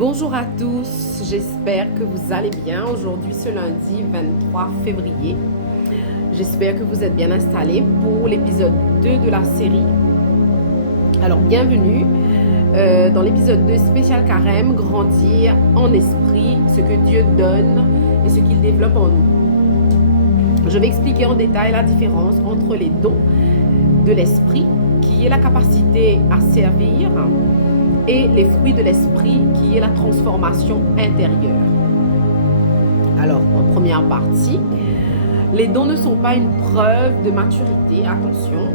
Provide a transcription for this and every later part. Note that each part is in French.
Bonjour à tous, j'espère que vous allez bien. Aujourd'hui, ce lundi 23 février, j'espère que vous êtes bien installés pour l'épisode 2 de la série. Alors, bienvenue dans l'épisode 2 spécial carême, grandir en esprit, ce que Dieu donne et ce qu'il développe en nous. Je vais expliquer en détail la différence entre les dons de l'esprit, qui est la capacité à servir, et les fruits de l'esprit, qui est la transformation intérieure. Alors, en première partie, les dons ne sont pas une preuve de maturité, attention.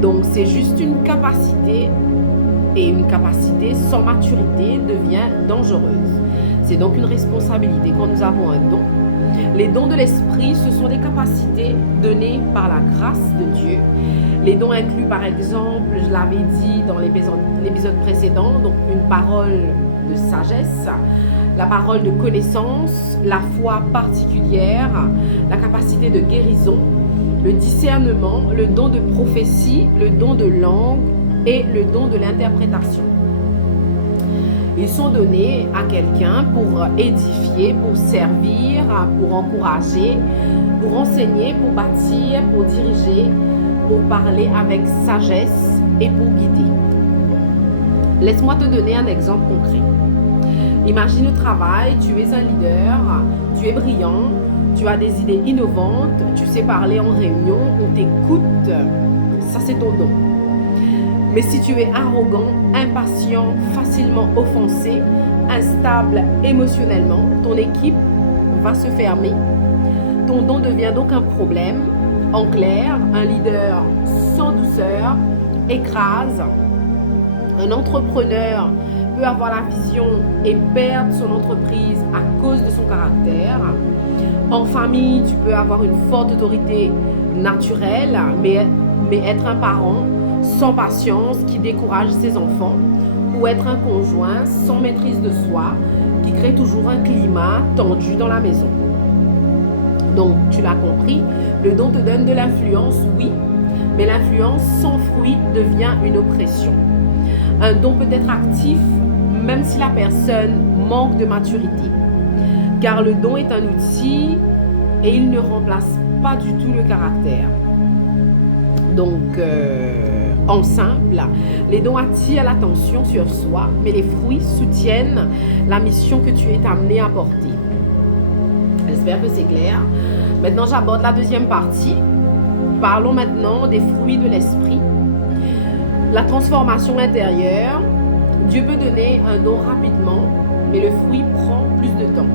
Donc, c'est juste une capacité, et une capacité sans maturité devient dangereuse. C'est donc une responsabilité quand nous avons un don. Les dons de l'esprit, ce sont des capacités données par la grâce de Dieu. Les dons incluent par exemple, je l'avais dit dans l'épisode précédent, donc une parole de sagesse, la parole de connaissance, la foi particulière, la capacité de guérison, le discernement, le don de prophétie, le don de langue et le don de l'interprétation. Ils sont donnés à quelqu'un pour édifier, pour servir, pour encourager, pour enseigner, pour bâtir, pour diriger, pour parler avec sagesse et pour guider. Laisse-moi te donner un exemple concret. Imagine au travail, tu es un leader, tu es brillant, tu as des idées innovantes, tu sais parler en réunion, on t'écoute, ça c'est ton don. Mais si tu es arrogant, impatient, facilement offensé, instable émotionnellement, ton équipe va se fermer. Ton don devient donc un problème. En clair, un leader sans douceur écrase. Un entrepreneur peut avoir la vision et perdre son entreprise à cause de son caractère. En famille, tu peux avoir une forte autorité naturelle, mais être un parent sans patience qui décourage ses enfants, ou être un conjoint sans maîtrise de soi qui crée toujours un climat tendu dans la maison. Donc, tu l'as compris, le don te donne de l'influence, oui, mais l'influence sans fruit devient une oppression. Un don peut être actif même si la personne manque de maturité, car le don est un outil et il ne remplace pas du tout le caractère. Donc, en simple, les dons attirent l'attention sur soi, mais les fruits soutiennent la mission que tu es amené à porter. J'espère que c'est clair. Maintenant, j'aborde la deuxième partie. Parlons maintenant des fruits de l'esprit. La transformation intérieure. Dieu peut donner un don rapidement, mais le fruit prend plus de temps.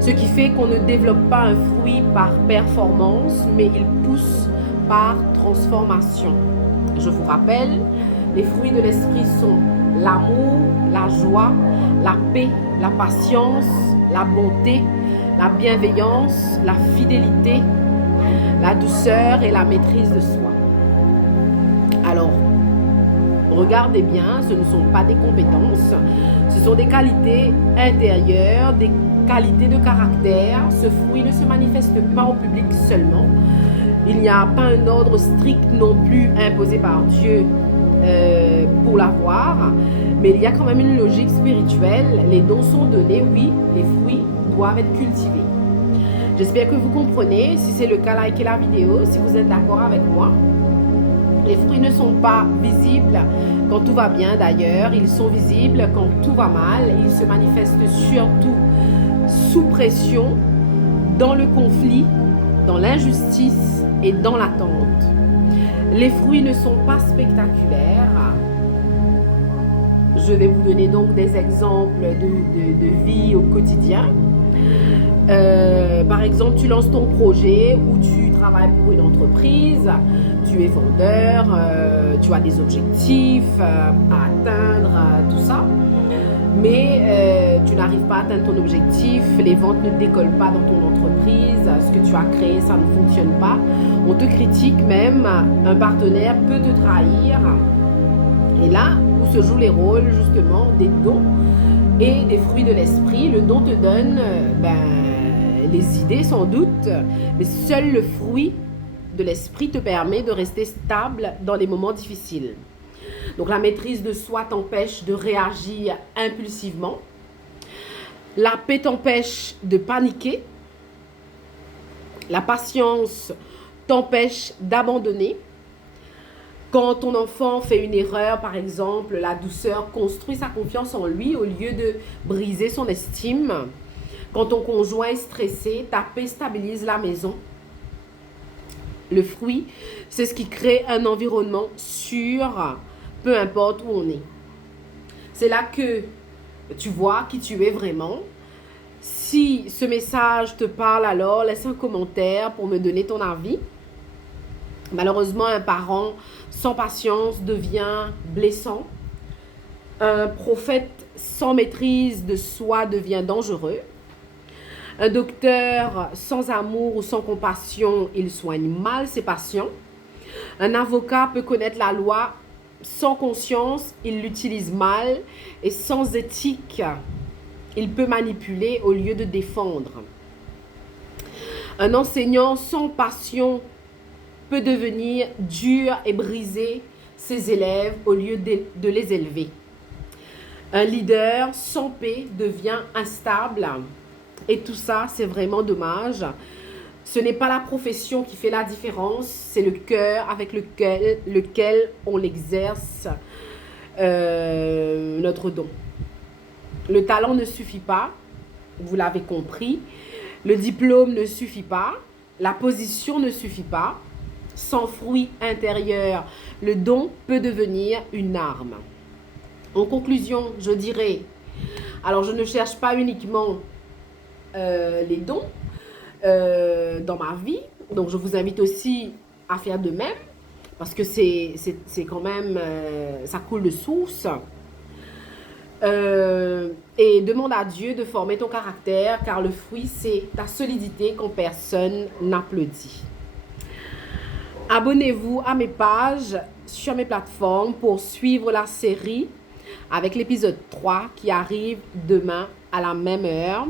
Ce qui fait qu'on ne développe pas un fruit par performance, mais il pousse par transformation. Je vous rappelle, les fruits de l'esprit sont l'amour, la joie, la paix, la patience, la bonté, la bienveillance, la fidélité, la douceur et la maîtrise de soi. Alors, regardez bien, ce ne sont pas des compétences, ce sont des qualités intérieures, des qualités de caractère. Ce fruit ne se manifeste pas au public seulement. Il n'y a pas un ordre strict non plus imposé par Dieu pour l'avoir, mais il y a quand même une logique spirituelle. Les dons sont donnés, oui, les fruits doivent être cultivés. J'espère que vous comprenez. Si c'est le cas, likez la vidéo si vous êtes d'accord avec moi. Les fruits ne sont pas visibles quand tout va bien d'ailleurs, ils sont visibles quand tout va mal. Ils se manifestent surtout sous pression, dans le conflit, dans l'injustice et dans l'attente. Les fruits ne sont pas spectaculaires. Je vais vous donner donc des exemples de vie au quotidien. Par exemple, tu lances ton projet ou tu travailles pour une entreprise, tu es vendeur, tu as des objectifs à atteindre, tout ça. Mais tu n'arrives pas à atteindre ton objectif, les ventes ne décollent pas dans ton entreprise, ce que tu as créé, ça ne fonctionne pas. On te critique même, un partenaire peut te trahir. Et là, où se jouent les rôles justement des dons et des fruits de l'esprit. Le don te donne les idées sans doute, mais seul le fruit de l'esprit te permet de rester stable dans les moments difficiles. Donc la maîtrise de soi t'empêche de réagir impulsivement. La paix t'empêche de paniquer. La patience t'empêche d'abandonner. Quand ton enfant fait une erreur, par exemple, la douceur construit sa confiance en lui au lieu de briser son estime. Quand ton conjoint est stressé, ta paix stabilise la maison. Le fruit, c'est ce qui crée un environnement sûr, peu importe où on est. C'est là que tu vois qui tu es vraiment. Si ce message te parle, alors laisse un commentaire pour me donner ton avis. Malheureusement, un parent sans patience devient blessant. Un prophète sans maîtrise de soi devient dangereux. Un docteur sans amour ou sans compassion, il soigne mal ses patients. Un avocat peut connaître la loi sans conscience, il l'utilise mal. Et sans éthique, il peut manipuler au lieu de défendre. Un enseignant sans passion peut devenir dur et briser ses élèves au lieu de les élever. Un leader sans paix devient instable. Et tout ça, c'est vraiment dommage. Ce n'est pas la profession qui fait la différence, c'est le cœur avec lequel on exerce notre don. Le talent ne suffit pas, vous l'avez compris. Le diplôme ne suffit pas. La position ne suffit pas. Sans fruit intérieur, le don peut devenir une arme. En conclusion, je dirais, alors je ne cherche pas uniquement les dons dans ma vie, donc je vous invite aussi à faire de même, parce que c'est quand même, ça coule de source. Et demande à Dieu de former ton caractère, car le fruit, c'est ta solidité quand personne n'applaudit. Abonnez-vous à mes pages sur mes plateformes pour suivre la série avec l'épisode 3 qui arrive demain à la même heure.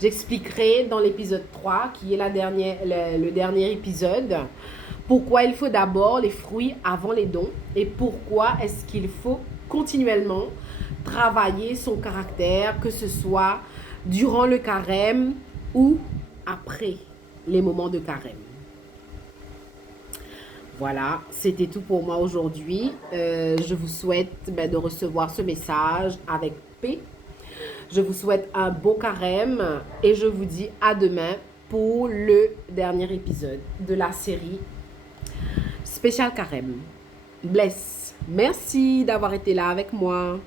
J'expliquerai dans l'épisode 3, qui est le dernier épisode, pourquoi il faut d'abord les fruits avant les dons et pourquoi est-ce qu'il faut continuellement travailler son caractère, que ce soit durant le carême ou après les moments de carême. Voilà, c'était tout pour moi aujourd'hui. Je vous souhaite de recevoir ce message avec paix. Je vous souhaite un beau carême et je vous dis à demain pour le dernier épisode de la série spéciale carême. Bless. Merci d'avoir été là avec moi.